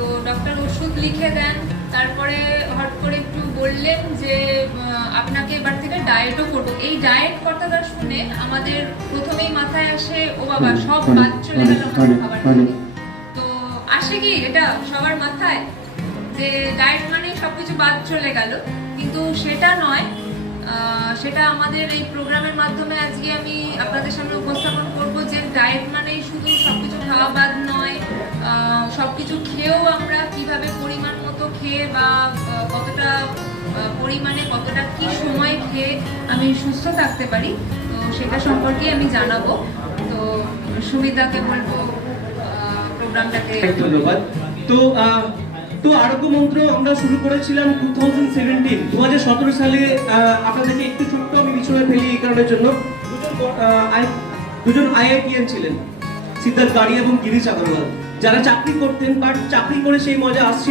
তো ডক্টর ওষুধ লিখে দেন, তারপরে হট করে একটু বললেন যে আপনাকে এবার থেকে ডায়েটও করবো। এই ডায়েট কথাটা শুনে আমাদের প্রথমেই মাথায় আসে ও বাবা সব বাদ চলে গেল আমাদের খাবার থেকে। তো আসে কি এটা সবার মাথায় যে ডায়েট মানে সবকিছু বাদ চলে গেল, কিন্তু সেটা নয়। সেটা আমাদের এই প্রোগ্রামের মাধ্যমে আজকে আমি আপনাদের সামনে উপস্থাপন করব যে ডায়েট মানে শুধু সবকিছু খাওয়া বাদ নয়, সবকিছু খেয়েও আমরা কিভাবে পরিমাণ মতো খেয়ে বা কতটা পরিমাণে কতটা কি সময় খেয়ে আমি সুস্থ থাকতে পারি, তো সেটা সম্পর্কে আমি জানাবো। তো সুমিতাকে বলবো প্রোগ্রামটাকে। ধন্যবাদ। তো আরোগ্য মন্ত্র আমরা শুরু করেছিলাম 2017 সালে। আপনাদেরকে একটু ছোট্ট আমি বিষয়ে ফেলি এই কারণের জন্য, দুজন আইআইটিএন ছিলেন, সিদ্ধার্থ গাড়ি এবং গিরিশ আগরওয়াল, যারা চাকরি করতেন, বাট চাকরি করে সেই মজা আসছিল